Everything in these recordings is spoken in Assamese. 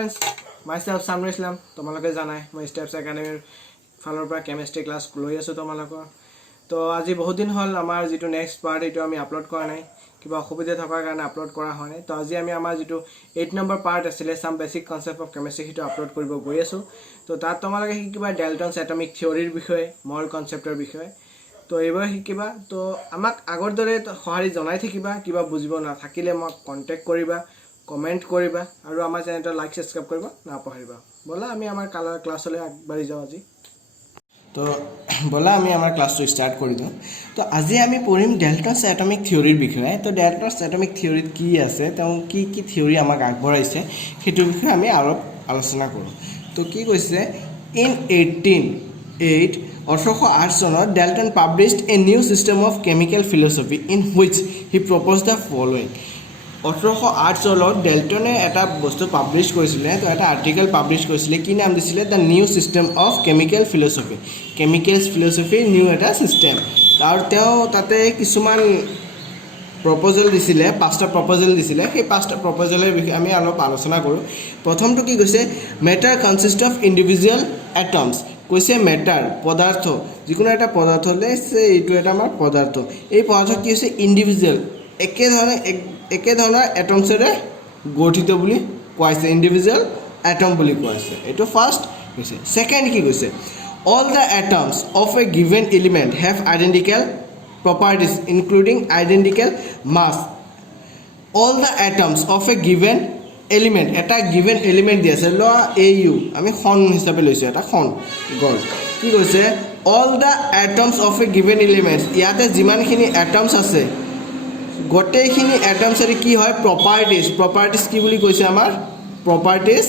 friends, myself Samir Islam. তোমালোকে জানাই মই স্টেপস একাডেমিৰ ফালৰ পৰা কেমিষ্ট্ৰি ক্লাছ লৈ আছো তোমালোকৰ। তো আজি বহুত দিন হ'ল আমাৰ যেটো নেক্সট পাৰ্ট এটো আমি আপলোড কৰা নাই, কিবা অসুবিধা থকাৰ কাৰণে আপলোড কৰা হোৱা নাই। তো আজি আমি আমাৰ যেটো 8 নম্বৰ পাৰ্ট আছিল some basic concept of chemistry হিটো আপলোড কৰিব গৈ আছো। তো তাত তোমালোকে শিকিবা ডেল্টনছ এটমিক থিওৰিৰ বিষয়ে, মল কনসেপ্টৰ বিষয়ে। তো এইবাৰ শিকিবা। তো আমাক আগৰ দৰে সহাৰি জনাই থাকিবা, কিবা বুজিব নাথাকিলে মোক কন্টাক্ট কৰিবা, কমেন্ট কৰিবা আৰু আমাৰ চেনেলটো লাইক সাবস্ক্ৰাইব কৰিব নাপাহৰিবা। বলা আমি আমাৰ ক্লাছলৈ আগবাঢ়ি যাওঁ আজি। তো বলা আমি আমাৰ ক্লাছটো স্টাৰ্ট কৰি দিওঁ। তো আজি আমি পঢ়িম ডেল্টনছ এটমিক থিওৰিৰ বিষয়ে। তো ডেল্টনছ এটমিক থিওৰিত কি আছে, তেওঁ কি কি থিওৰি আমাক আগবঢ়াইছে সেইটো বিষয়ে আমি অলপ আলোচনা কৰোঁ। তো কি কৈছে, ইন 1808 চনত Dalton published a new system of chemical philosophy in which he proposed the following. 1808 চনত ডেল্টনে এটা বস্তু পাব্লিছ কৰিছিলে, তো এটা আৰ্টিকেল পাব্লিছ কৰিছিলে, কি নাম দিছিলে, the new system of chemical philosophy. Chemical philosophy new এটা সিস্টেম। আৰু তেওঁ তাতে কিছুমান প্ৰপ'জেল দিছিলে, 5টা প্ৰপ'জেল দিছিলে। সেই 5টা প্ৰপ'জেলৰ বিষয়ে আমি অলপ আলোচনা কৰোঁ। প্ৰথমটো কি কৈছে, মেটাৰ কনসিষ্ট অফ ইণ্ডিভিজুৱেল এটমছ। কৈছে মেটাৰ পদাৰ্থ, যিকোনো এটা পদাৰ্থ হ'লে এইটো এটা আমাৰ পদাৰ্থ। এই পদাৰ্থ কি হৈছে ইণ্ডিভিজুৱেল, একে ধৰণৰ এটমছেৰে গঠিত বুলি কোৱা হৈছে, ইণ্ডিভিজুৱেল এটম বুলি কোৱা হৈছে। এইটো ফাৰ্ষ্ট কৈছে। সেকেন্ড কি কৈছে, all the atoms of a given element have identical properties including identical mass. All the atoms of a given element, এটা given element দি আছে, ল AU আমি খন হিচাপে লৈছো, এটা খন গল। কি কৈছে, all the atoms of a given element, ইয়াতে যিমানখিনি atoms আছে গোটেইখিনি এটমছৰ কি হয় প্ৰপাৰ্টিজ কি বুলি কৈছে, আমাৰ প্ৰপাৰ্টিজ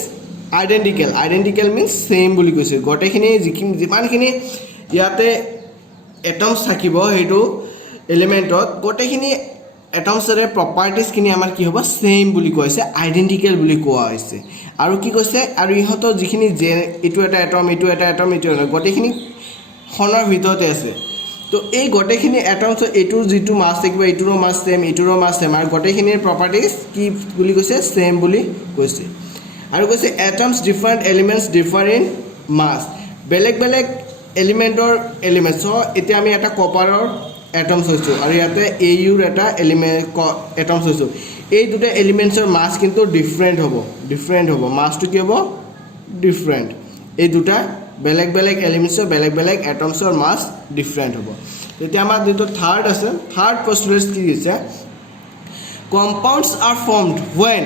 আইডেণ্টিকেল মিন্স সেম বুলি কৈছে। গোটেইখিনি যিমানখিনি ইয়াতে এটমছ থাকিব সেইটো এলিমেণ্টত, গোটেইখিনি এটমছৰে প্ৰপাৰ্টিজখিনি আমাৰ কি হ'ব, সেম বুলি কৈছে, আইডেণ্টিকেল বুলি কোৱা হৈছে। আৰু কি কৈছে, আৰু ইহঁতৰ যিখিনি এইটো এটা এটম, এইটো এটা এটম, এইটো এটা, গোটেইখিনি খনৰ ভিতৰতে আছে। তো এই গোটেইখিনি এটমছৰ এইটোৰ যিটো মাছ থাকিব, এইটোৰো মাছ সেম, এইটোৰো মাছ সেম, আৰু গোটেইখিনিৰ প্ৰপাৰ্টিজ কি বুলি কৈছে, সেম বুলি কৈছে। আৰু কৈছে এটমছ ডিফাৰেণ্ট এলিমেণ্টছ ডিফাৰ ইন মাছ। বেলেগ বেলেগ এলিমেণ্টৰ এলিমেণ্টছ। এতিয়া আমি এটা কপাৰৰ এটমছ হৈছোঁ আৰু ইয়াতে AUৰ এটা এটমছ হৈছোঁ। এই দুটা এলিমেণ্টছৰ মাছ কিন্তু ডিফাৰেণ্ট হ'ব, মাছটো কি হ'ব, ডিফাৰেণ্ট। এই দুটা বেলেগ বেলেগ এলিমেণ্টছৰ বেলেগ বেলেগ এটমছৰ মাছ ডিফাৰেণ্ট হ'ব। তেতিয়া আমাৰ যিটো থাৰ্ড আছে, থাৰ্ড পষ্টুলেট কি হৈছে, compounds R formed when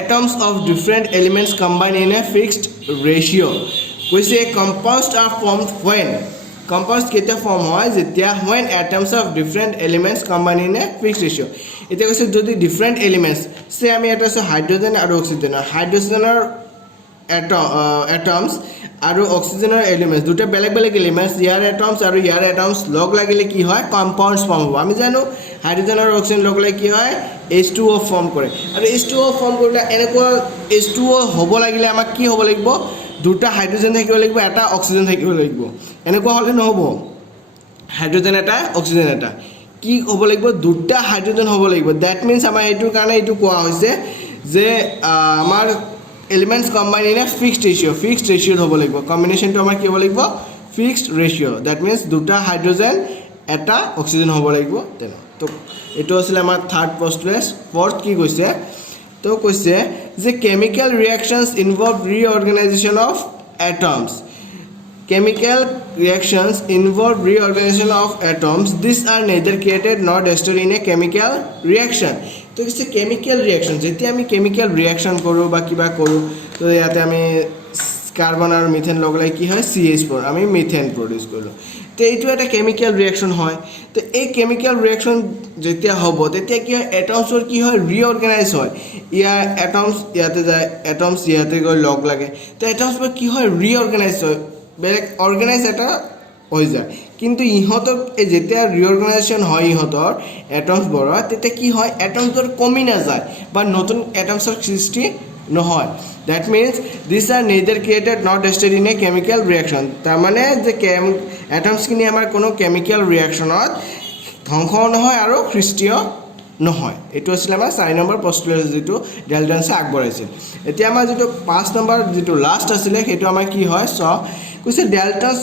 atoms of different elements combine in a fixed ratio. কৈছে compounds R formed when, compounds কেতিয়া ফৰ্ম হয়, যেতিয়া when atoms of different elements combine in a fixed ratio. এতিয়া কৈছে যদি ডিফাৰেণ্ট এলিমেণ্টছ, সে আমি এটা আছে হাইড্ৰজেন আৰু অক্সিজেনৰ, হাইড্ৰজেনৰ এটমছ আৰু অক্সিজেনৰ এলিমেণ্টছ, দুটা বেলেগ বেলেগ এলিমেণ্টছ, ইয়াৰ এটমছ আৰু ইয়াৰ এটমছ লগ লাগিলে কি হয়, কম্পাউণ্ডছ ফৰ্ম হ'ব। আমি জানো হাইড্ৰজেন আৰু অক্সিজেন লগ লাগি কি হয়, H2O ফৰ্ম কৰে। আৰু H2O ফৰ্ম কৰিলে এনেকুৱা H2O হ'ব লাগিলে আমাক কি হ'ব লাগিব, দুটা হাইড্ৰজেন থাকিব লাগিব, এটা অক্সিজেন থাকিব লাগিব। এনেকুৱা হ'লে নহ'ব, হাইড্ৰজেন এটা অক্সিজেন এটা, কি হ'ব লাগিব, দুটা হাইড্ৰজেন হ'ব লাগিব। ডেট মিনছ আমাৰ এইটোৰ কাৰণে এইটো কোৱা হৈছে যে আমাৰ elements combine in a fixed ৰেচিঅ'ত হ'ব লাগিব। কম্বিনেশ্যনটো আমাৰ কি হ'ব লাগিব, ফিক্সড ৰেচিঅ'। ডেট মিনছ দুটা হাইড্ৰজেন এটা অক্সিজেন হ'ব লাগিব তেনে। তো এইটো আছিলে আমাৰ থাৰ্ড পষ্টুলেট। ফৰ্থ কি কৈছে, তো কৈছে যে chemical reactions involve reorganization of atoms. Chemical reactions involve reorganization of atoms. These are neither created nor destroyed in a chemical reaction. তো কৈছে কেমিকেল ৰিয়েকশ্যন, যেতিয়া আমি কেমিকেল ৰিয়েকশ্যন কৰোঁ বা কিবা কৰোঁ, তো ইয়াতে আমি কাৰ্বন আৰু মিথেন লগালে কি হয়, CH4, আমি মিথেন প্ৰডিউচ কৰিলোঁ। তো এইটো এটা কেমিকেল ৰিয়েকশ্যন হয়। তো এই কেমিকেল ৰিয়েকশ্যন যেতিয়া হ'ব তেতিয়া কি হয়, এটমছৰ কি হয়, ৰিঅৰ্গেনাইজ হয়। ইয়াৰ এটমছ ইয়াতে যায়, এটমছ ইয়াতে গৈ লগ লাগে, তো এটমছবোৰ কি হয়, ৰিঅৰ্গেনাইজ হয়, বেলেগ অৰ্গেনাইজ এটা হৈ যায়। কিন্তু ইহঁতৰ যেতিয়া ৰিঅৰ্গেনাইজেশ্যন হয় ইহঁতৰ এটমছবোৰৰ, তেতিয়া কি হয়, এটমছবোৰ কমি নাযায় বা নতুন এটমছৰ সৃষ্টি নহয়। That means this are neither created not destroyed in a chemical reaction. তাৰমানে যে এটমছখিনি আমাৰ কোনো কেমিকেল ৰিয়েকশ্যনত ধ্বংস নহয় আৰু সৃষ্টিও নহয় এইটো আছিল আমাৰ 4 নম্বৰ পষ্টুলেট যেটো ডেল্টনছে আগবঢ়াইছিল এতিয়া আমাৰ যেটো 5 নম্বৰ যেটো লাষ্ট আছিল হেতু আমাৰ কি হয় চ কৈছে ডেল্টনছ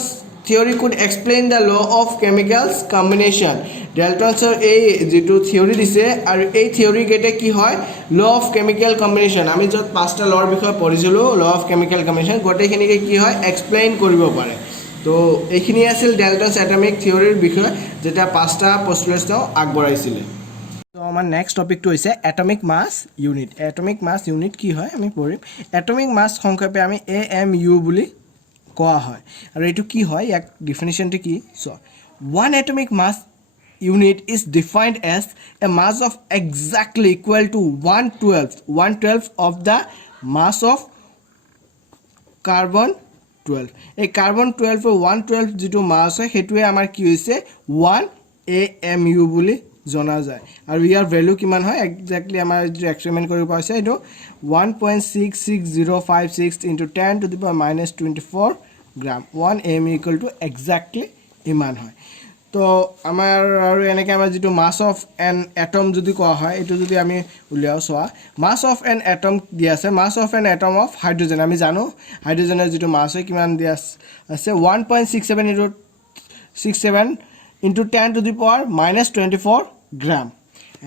theory could explain the law of chemicals combination ডেল্টনছৰ এই যেটো থিওৰি দিছে আৰু এই থিওৰি কেটে কি হয় law of chemical combination আমি যত পাঁচটা লৰ বিষয় পঢ়িছিলো law of chemical combination গটেখিনিকে কি হয় এক্সপ্লেইন কৰিব পাৰে তো এইখিনি আছিল ডেল্টনছ এটমিক থিওৰিৰ বিষয় যেটা পাঁচটা পষ্টুলেটছ আগবঢ়াইছিল তো আমাৰ নেক্সট টপিকটো হৈছে এটমিক মাছ ইউনিট এটমিক মাছ ইউনিট কি হয় আমি পঢ়িম এটমিক মাছ সংক্ষেপে আমি AMU বুলি কোৱা হয় আৰু এটো কি হয় এক ডেফিনিশনটো কি so one atomic mass unit is defined as a mass of exactly equal to 1/12 of the mass of carbon 12 এই carbon 12 or 1/12 যেটো মাস হয় হেতুৱে আমাৰ কি হৈছে 1 AMU বুলি জনা যায় আৰু ইয়াৰ ভ্যালু কিমান হয় এক্স্যাক্টলি আমাৰ যে এক্সপেৰিমেন্ট কৰিব পাইছে এটো 1.66056 into 10 to the power minus 24 gram 1 AMU equal to exactly ইমান হয় তো আমাৰ আৰু এনেকৈ আমাৰ যেটো মাস অফ এন এটম যদি কোৱা হয় এটো যদি আমি উলিয়াও সোৱা মাস অফ এন এটম দিয়া আছে mass of an atom of hydrogen আমি জানো হাইড্ৰোজেনৰ যেটো মাস হয় কিমান দিয়া আছে 1.67 into 10 to the power minus 24 gram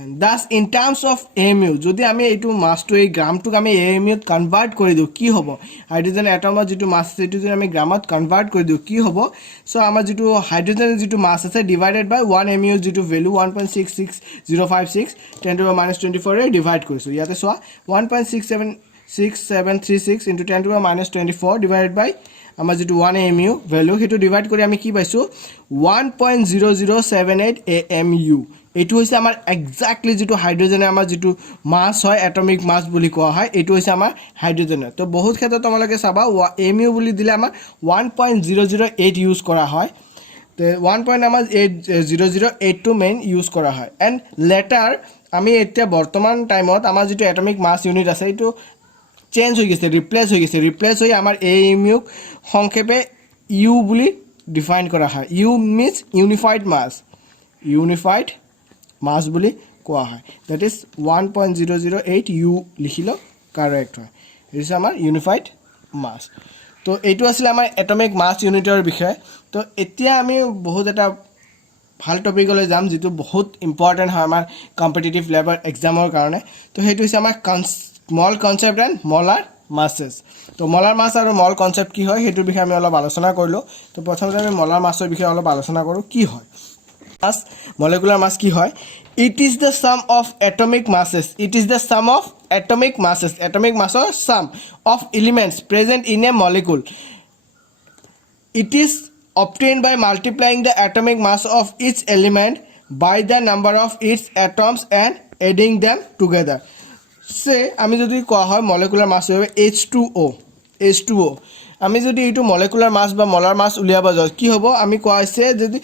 and thus in terms of AMU যদি আমি এইটো মাসটো এই গ্রামটোক আমি AMU ত কনভার্ট কৰি দিও কি হ'ব হাইড্ৰোজেন এটমৰ যেটো মাস আছে এটো যদি আমি গ্ৰামত কনভাৰ্ট কৰি দিও কি হ'ব সো আমাৰ যেটো হাইড্ৰোজেনৰ যেটো মাস আছে ডিভাইডেড বাই 1 AMU যেটো value 1.66056 10 to the minus 24 A divide কৰিছো ইয়াতে সোৱা 1.6736 into 10 to the minus 24 divided by আমাৰ যেটো 1 AMU ভ্যালু হেতু ডিভাইড কৰি আমি কি পাইছো 1.0078 AMU এটো হৈছে আমাৰ এক্স্যাক্টলি যেটো হাইড্ৰোজেনে আমাৰ যেটো মাস হয় এটমিক মাস বুলি কোৱা হয় এটো হৈছে আমাৰ হাইড্ৰোজেন তো বহুত ক্ষেত্ৰত তোমালোকে চাবা AMU বুলি দিলে আমাৰ 1.008 ইউজ কৰা হয় তো 1.008 টো মেইন ইউজ কৰা হয় এন্ড লেটাৰ আমি এতিয়া বৰ্তমান টাইমত আমাৰ যেটো এটমিক মাস ইউনিট আছে এটো চেঞ্জ হৈ গৈছে ৰিপ্লেস হৈ আমাৰ AMU সংক্ষেপে U বুলি ডিফাইন কৰা হয় U means unified mass বুলি কোৱা হয় that is 1.008 U লিখিলো কাৰেক্ট হয় ইজ আমাৰ ইউনিফাইড মাস তো এইটো আছিল আমাৰ এটমিক মাস ইউনিটৰ বিষয় তো এতিয়া আমি বহুত এটা ভাল টপিকলৈ যাম যেটো বহুত ইম্পৰ্টেন্ট হয় আমাৰ কম্পিটিটিভ লেভেল এক্সামৰ কাৰণে তো হেতু হৈছে আমাৰ মল কনসেপ্ট এন্ড মলাৰ masses তো মলাৰ মাস আৰু মল কনসেপ্ট কি হয় হেতুৰ বিষয়ে আমি অলপ আলোচনা কৰিলো তো প্ৰথমতে আমি মলাৰ মাসৰ বিষয়ে অলপ আলোচনা কৰো কি হয় mass molecular mass কি হয় it is the sum of atomic masses atomic mass or sum of elements present in a molecule it is obtained by multiplying the atomic mass of each element by the number of its atoms and adding them together say আমি যদি কোৱা হয় molecular mass হবে H2O আমি যদি এইটো মলিকুলার মাস বা মলার মাস উলিয়াব যাও কি হ'ব আমি কোৱা আছে যদি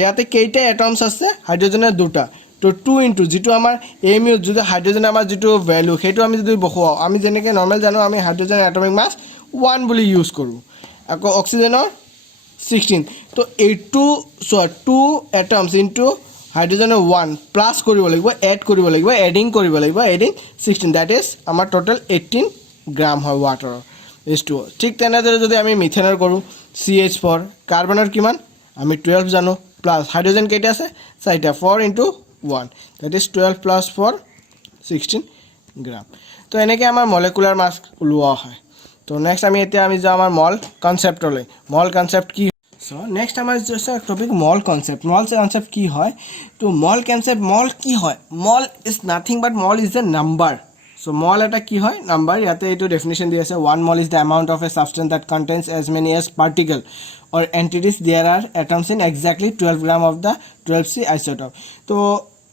ইয়াতে কেইটা এটমস আছে হাইড্ৰোজেনৰ দুটা তো 2 ইনটু যেটো আমাৰ AMU যদি হাইড্ৰোজেন আমাৰ যেটো ভ্যালু হেতু আমি যদি বখোৱা আমি যেনেকৈ নৰমাল জানো আমি হাইড্ৰোজেন এটমিক মাস 1 বুলি ইউজ কৰো আকৌ অক্সিজেনৰ 16 তো এইটো 2 এটমস ইনটু হাইড্ৰোজেনৰ 1 প্লাস কৰিব লাগিব এড কৰিব লাগিব এডিং 16 দ্যাট ইজ আমাৰ টোটাল 18 গ্ৰাম হয় ওয়াটাৰ H2O ঠিক তেনেদৰে যদি আমি মিথেনৰ কৰো CH4 কাৰ্বনৰ কিমান আমি 12 জানো প্লাস হাইড্ৰোজেন কেইটা আছে 4টা 4 into 1 that is 12 plus 4 16 গ্রাম তো এনেকৈ আমাৰ মলিকুলাৰ মাস উলোৱা হয় তো নেক্সট আমি এতিয়া আমি যাম আমাৰ মল কনসেপ্টলৈ মল কনসেপ্ট কি সো নেক্সট আমাৰ যে টপিক মল কনসেপ্ট কি হয় তো মল কনসেপ্ট মল কি হয় mole is nothing but mole is a number So mole eta ki hoy number yate etu definition di ase 1 mole is the amount of a substance that contains as many as particle or entities there are atoms in exactly 12 gram of the 12C isotope to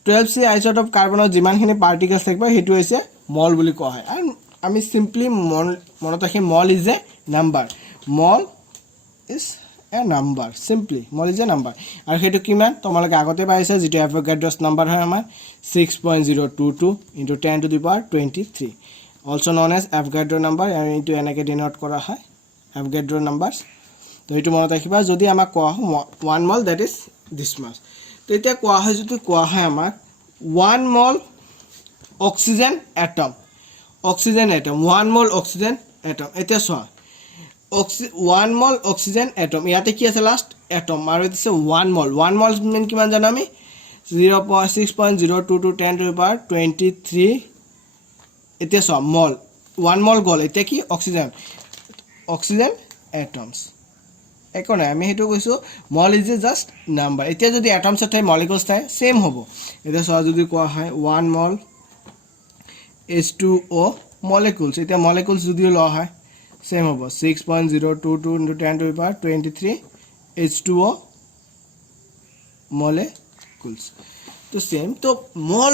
12C isotope carbon jiman khini particles thakbe hetu hoise mole boli koa hoy and ami simply monot rakhi mole is a number mole is a number simply mole is a number আৰু হেতু কিমান তোমালোকে আগতে পাইছে যেটো Avogadro's number হয় আমাৰ 6.022 into 10 to the power 23 also known as Avogadro number and into এনেকৈ ডিনোট কৰা হয় Avogadro numbers তো এটো মনত ৰাখিবা যদি আমাক কোৱা 1 mole that is this much তো এতিয়া কোৱা হয় যদি কোৱা হয় আমাক 1 mole অক্সিজেন এটম 1 মল অক্সিজেন এটম এতিয়া চোৱা 1 মল অক্সিজেন এটম ইয়াতে কি আছে লাষ্ট এটম আৰু দিছে 1 মল মিন কিমান জানো আমি 0.6.022 10 to the power 23 এতিয়া চোৱা মল 1 মল গল এতিয়া কি অক্সিজেন এটমস একো নাই আমি হেতু কৈছো মল ইজ জাস্ট নাম্বাৰ এতিয়া যদি এটমস থাকে মলিকুলস থাকে সেম হ'ব এতিয়া চোৱা যদি কোৱা হয় 1 মল H2O molecules এতিয়া molecules যদি লওয়া হয় সেম হ'ব 6.022 into 10 to the power 23 H2O molecules তো সেম তো মল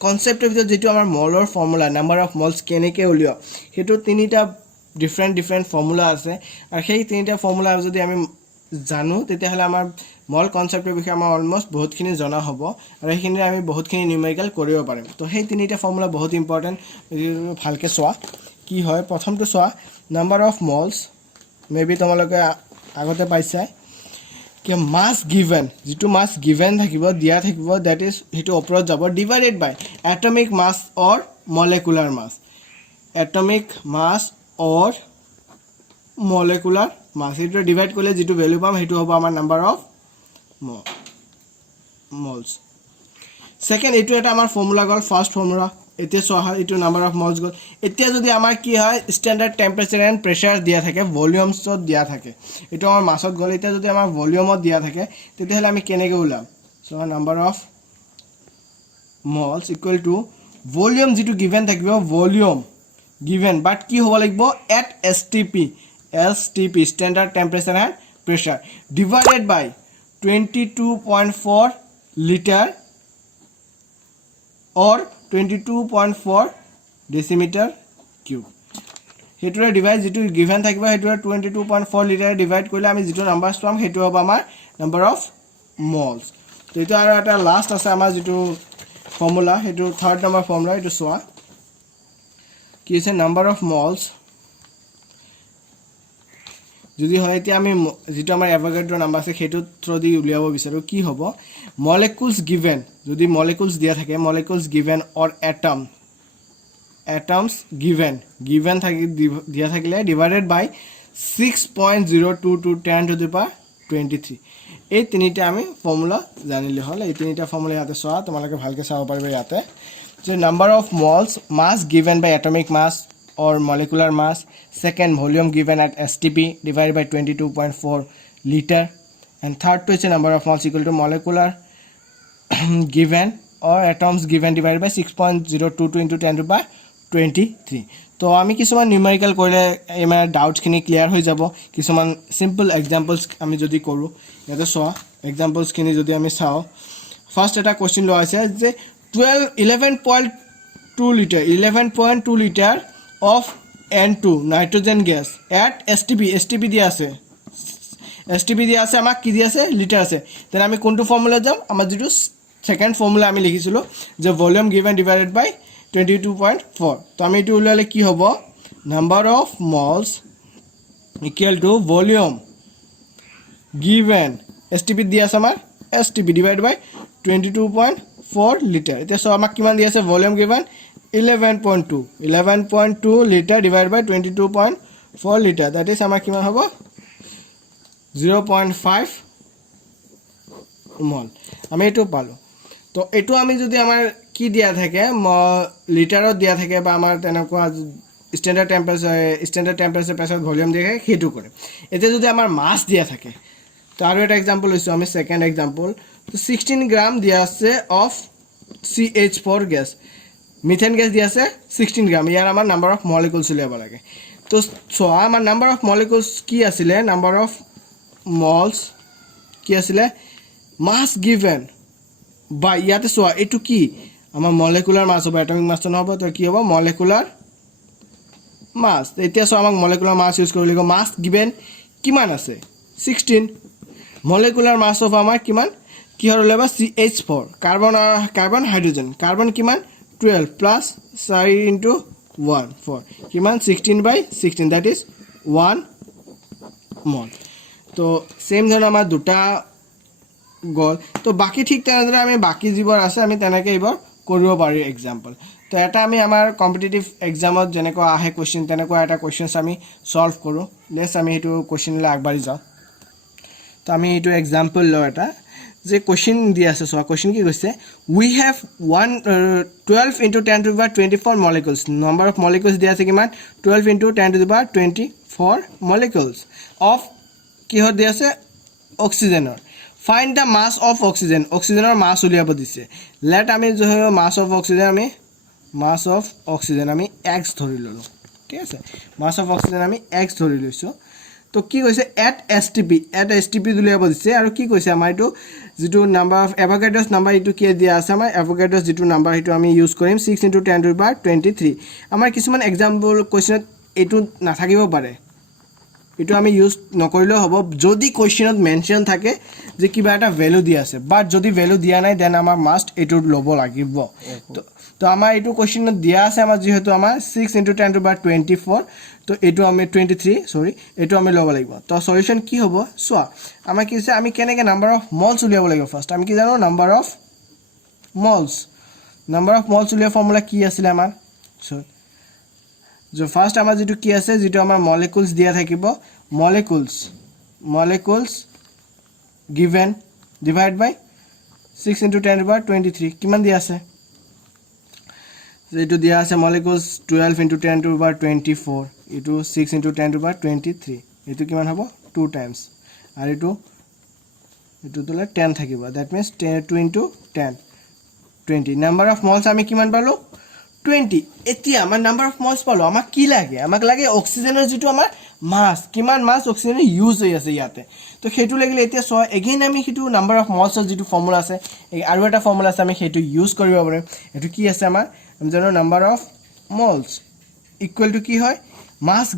কনসেপ্টৰ ভিতৰত যেটো আমাৰ মলৰ ফৰ্মুলা নাম্বাৰ অফ মলস কেনেকে উলিয়াও হেতু তিনিটা ডিফাৰেন্ট ফৰ্মুলা আছে আৰু সেই তিনিটা ফৰ্মুলা যদি আমি জানো তেতিয়া হলে আমাৰ মল কনসেপ্টৰ বিষয়ে আমাৰ অলমোস্ট বহুতখিনি জনা হ'ব আৰু এইখিনি আমি বহুতখিনি নিউমেৰিকেল কৰিব পাৰিম তো সেই তিনিটা ফৰ্মুলা বহুত ইম্পৰ্টেন্ট ভালকে চোৱা কি হয় প্ৰথমটো চোৱা নাম্বাৰ অফ মলস মেবি তোমালোকে আগতে পাইছা কি মাস গিভেন যেটো মাস গিভেন থাকিব দিয়া থাকিব দ্যাট ইজ হেতু ওপৰত যাব ডিভাইডেড বাই এটমিক মাস অৰ মলিকুলাৰ মাস এটমিক মাস অৰ মলিকুলাৰ মাস এটা ডিভাইড কৰিলে যেটো ভ্যালু পাম হেতু হ'ব আমাৰ নাম্বাৰ অফ moles সেকেন্ড এটো এটা আমাৰ ফৰ্মুলা গল ফাৰ্স্ট ফৰ্মুলা এতিয়া চোৱা হয় এটো নাম্বাৰ অফ moles গল এতিয়া যদি আমাৰ কি হয় স্ট্যান্ডাৰ্ড টেম্পাৰেচাৰ এন্ড প্ৰেসাৰ দিয়া থাকে ভলিউমছত দিয়া থাকে এটো আমাৰ মাসত গল এতিয়া যদি আমাৰ ভলিউমত দিয়া থাকে তেতিয়া হলে আমি কেনেকৈ উলাম so number of moles equal to volume যেটো গিভেন থাকিব ভলিউম গিভেন বাট কি হ'ব লাগিব at STP standard temperature and pressure divided by 22.4 liter or 22.4 decimeter cube হেতুৰে divide যেটো গিভেন থাকিব হেতুৰে 22.4 লিটাৰ ডিভাইড কৰিলে আমি যেটো নাম্বাৰস পাম হেতু হ'ব আমাৰ নাম্বাৰ অফ moles তো এটা আৰু এটা লাষ্ট আছে আমাৰ যেটো ফৰ্মুলা হেতু থাৰ্ড নাম্বাৰ ফৰ্মুলা এটো চোৱা কি আছে নাম্বাৰ অফ moles যদি হয় এতিয়া আমি যেটো আমাৰ এভোগাড্ৰো নাম্বাৰ আছে হেতু থ্ৰু দি উলিয়াব বিচাৰো কি হ'ব molecules given যদি molecules দিয়া থাকে molecules given or atoms given থাকি দিয়া থাকিলে divided by 6.022 10 to the power 23 এই তিনিটা আমি ফৰ্মুলা জানিলে হল এই তিনিটা ফৰ্মুলা ইয়াতে চোৱা তোমালোকে ভালকে চাব পাৰিবা ইয়াতে যে number of moles mass given by atomic mass or molecular mass second volume given at STP divided by 22.4 liter and third to is number of moles equal to molecular given or atoms given divided by 6.022 into 10 to the power 23 তো আমি কিছুমান নিউমেৰিকেল কৰিলে এমাৰ ডাউটস খিনি ক্লিয়াৰ হৈ যাব কিছুমান সিম্পল এক্সাম্পলস আমি যদি কৰো এটা চোৱা এক্সাম্পলস খিনি যদি আমি চাও ফাৰ্স্ট এটা কোশ্চেন লোৱা আছে যে 11.2 liter of N2 nitrogen gas at STP দিয়া আছে দিয়া আছে আমাক কি দিয়া আছে লিটাৰ আছে তেন আমি কোনটো ফৰ্মুলা যাম আমাৰ যেটো সেকেন্ড ফৰ্মুলা আমি লিখিছিলো যে ভলিউম গিভেন ডিভাইডেড বাই 22.4 তো আমি এটো উলালে কি হ'ব number of moles equal to volume given STP দিয়া আছে আমাৰ STP divided by 22.4 liter এতিয়া সো আমাক কিমান দিয়া আছে volume given 11.2 liter divided by 22.4 liter that is আমাৰ কিমান হ'ব 0.5 mol আমি এটো পালো তো এটো আমি যদি আমাৰ কি দিয়া থাকে লিটাৰত দিয়া থাকে বা আমাৰ তেনেকুৱা স্ট্যান্ডাৰ্ড টেম্পাৰেচাৰ প্ৰেসাৰ ভলিউম দিয়ে হেতু কৰে এতিয়া যদি আমাৰ মাস দিয়া থাকে তো আৰু এটা एग्जांपल লৈছো আমি সেকেন্ড एग्जांपल তো 16 গ্রাম দিয়া আছে of CH4 gas methane gas দিয়া আছে 16 গ্রাম ইয়াৰ আমাৰ নাম্বাৰ অফ মলিকুলস উলিয়াব লাগে তো সোৱা আমাৰ নাম্বাৰ অফ মলিকুলস কি আছিল নাম্বাৰ অফ moles কি আছিল মাস গিভেন বাই ইয়াতে সোৱা এটো কি আমাৰ মলিকুলাৰ মাস হ'ব এটমিক মাস নহব তো কি হ'ব মলিকুলাৰ মাস এতিয়া সোৱা আমাক মলিকুলাৰ মাস ইউজ কৰিব লাগিব মাস গিভেন কিমান আছে 16 মলিকুলাৰ মাস অফ আমাৰ কিমান কি হৰলে বা CH4 কাৰ্বন হাইড্ৰোজেন কাৰ্বন কিমান 12 plus 4 into 1 4 কিমান 16 by 16 that is 1 mol তো সেম ধৰণৰ আমাৰ দুটা গল তো বাকি ঠিক তেনেদৰে আমি বাকি যিবোৰ আছে আমি তেনেকৈ এইবোৰ কৰিব পাৰি এক্সাম্পল তো এটা আমি আমাৰ কম্পিটিটিভ এক্সামত যেনেকুৱা আহে কুৱেশ্যন তেনেকুৱা এটা কুৱেশ্যনছ আমি সলভ কৰোঁ নেক্সট আমি এইটো কুৱেশ্যনলৈ আগবাঢ়ি যাওঁ তো আমি এইটো এক্সাম্পল লওঁ এটা যে কুৱেশ্যন দি আছে চোৱা কুৱেশ্যন কি কৈছে উই have 12 × 10⁻24 molecules number of molecules দিয়া আছে কিমান 12 × 10⁻24 মলিকুলছ অফ কিহত দিয়া আছে অক্সিজেনৰ find the mass of oxygen অক্সিজেনৰ মাছ উলিয়াব দিছে লেট আমি মাছ অফ অক্সিজেন আমি এক্স ধৰি ল'লোঁ ঠিক আছে মাছ অফ অক্সিজেন আমি এক্স ধৰি লৈছোঁ তো কি কৈছে এট এছ টি পি উলিয়াব দিছে আৰু কি কৈছে আমাৰ এইটো যিটো নাম্বাৰ অফ এভোগাড্ৰছ নাম্বাৰ এইটো কি দিয়া আছে আমাৰ এভোগাড্ৰছ যিটো নাম্বাৰ সেইটো আমি ইউজ কৰিম 6 × 10⁻23 আমাৰ কিছুমান এক্সাম্পল কুৱেশ্যনত এইটো নাথাকিব পাৰে এইটো আমি ইউজ নকৰিলেও হ'ব যদি কুৱেশ্যনত মেনশ্যন থাকে যে কিবা এটা ভেলু দিয়া আছে বাট যদি ভেলু দিয়া নাই দেন আমাৰ মাষ্ট এইটো ল'ব লাগিব তো আমাৰ এইটো কুৱেশ্যনত দিয়া আছে আমাৰ যিহেতু আমাৰ 6 × 10⁻24 তো এইটো আমি 23 সৰি এইটো আমি ল'ব লাগিব তো সলিউশ্যন কি হ'ব চোৱা আমাৰ কি হৈছে আমি কেনেকৈ নাম্বাৰ অফ মলছ উলিয়াব লাগিব ফাৰ্ষ্ট আমি কি জানো নাম্বাৰ অফ মলছ উলিওৱা ফৰ্মুলা কি আছিলে আমাৰ जो फार्स्ट आमार जी की आसे जी आमार मलिकुल्स दिया থাকিব मलिकुल्स गिवन डिवाइड बाय 6 × 10⁻23 किमान दिया आसे जेटु दिया आसे मलिकुल्स 12 × 10⁻24 इटु 6 × 10⁻23 इटु किमान हबो 2 टाइम्स और इटु तले 10 থাকিব that means 2 × 10 20 number of moles आमी किमान पालो 20 এতিয়া আমাৰ নাম্বাৰ অফ মলছ পালো আমাক কি লাগে আমাক লাগে অক্সিজেনৰ যেটো আমাৰ মাছ কিমান মাছ অক্সিজেন ইউজ হৈ আছে ইয়াতে তো হেতু লাগিলে এতিয়া সো এগেইন আমি হেতু নাম্বাৰ অফ মলছৰ যেটো ফৰ্মুলা আছে আৰু এটা ফৰ্মুলা আছে আমি হেতু ইউজ কৰিব পাৰিম এটো কি আছে আমাৰ আমি জানো number of moles equal to কি হয় মাছ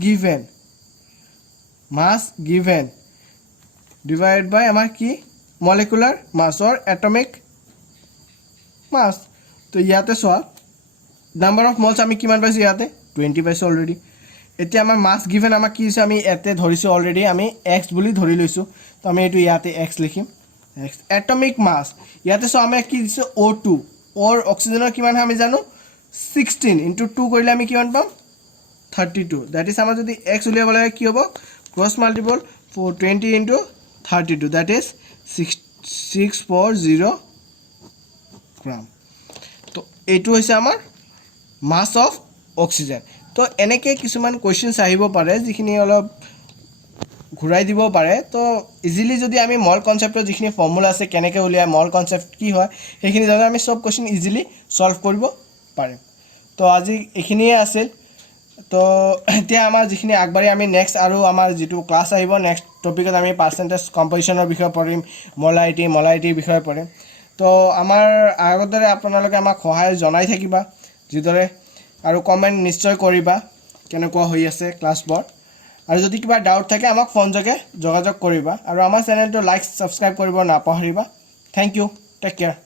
গিভেন ডিভাইড বাই আমাৰ কি মলিকুলাৰ মাছ অৰ এটমিক মাছ তো ইয়াতে সো नंबर ऑफ मोल्स आमी किमान पाइছো ইয়াতে 20 পাইছো অলৰেডি এতিয়া আমাৰ মাস গিভেন আমাক কি হৈছে আমি এতে ধৰিছো অলৰেডি আমি x বুলি ধৰি লৈছো তো আমি এটো ইয়াতে x লিখিম x এটমিক মাস ইয়াতে সো আমি কি দিছো O2 और অক্সিজেনৰ কিমান আমি জানো 16 * 2 কৰিলে আমি কিমান পাম 32 दैट इज আমাৰ যদি x উলিয়াব লাগে কি হ'ব ক্রস মাল্টিপল 420 * 32 दैट इज 640 গ্রাম তো এটো হৈছে আমাৰ मास ऑफ ऑक्सीजन तो এনেকে কিছুমান কোৱেশ্চনছ আহিব পাৰে যিখিনি অলপ ঘুৰাই দিব পাৰে তো ইজিলি যদি আমি মল কনসেপ্টৰ যিখিনি ফৰ্মুলা আছে কেনেকে উলিয়া মল কনসেপ্ট কি হয় সেইখিনি জানো আমি সব কোৱেশ্চন ইজিলি সলভ কৰিব পাৰিম তো আজি এখিনিয়ে আছিল তো এতিয়া আমাৰ যিখিনি আগবাঢ়ি আমি নেক্সট আৰু আমাৰ যেটো ক্লাস আহিব নেক্সট টপিকত আমি পাৰ্সেন্টেজ কম্পোজিশনৰ বিষয়ে পঢ়িম মলাইটিৰ বিষয়ে পঢ়িম তো আমাৰ আগতৰে আপোনালোকে আমাক সহায় জনাই থাকিবা जिदरे আৰু কমেন্ট নিশ্চয় কৰিবা কেনেকুৱা হৈ আছে ক্লাছবোৰ আৰু যদি কিবা ডাউট থাকে আমাক ফোন যোগে যোগাযোগ কৰিবা আৰু আমাৰ চেনেলটো লাইক সাবস্ক্ৰাইব কৰিব নাপাহৰিবা থ্যাংক ইউ টেক কেয়াৰ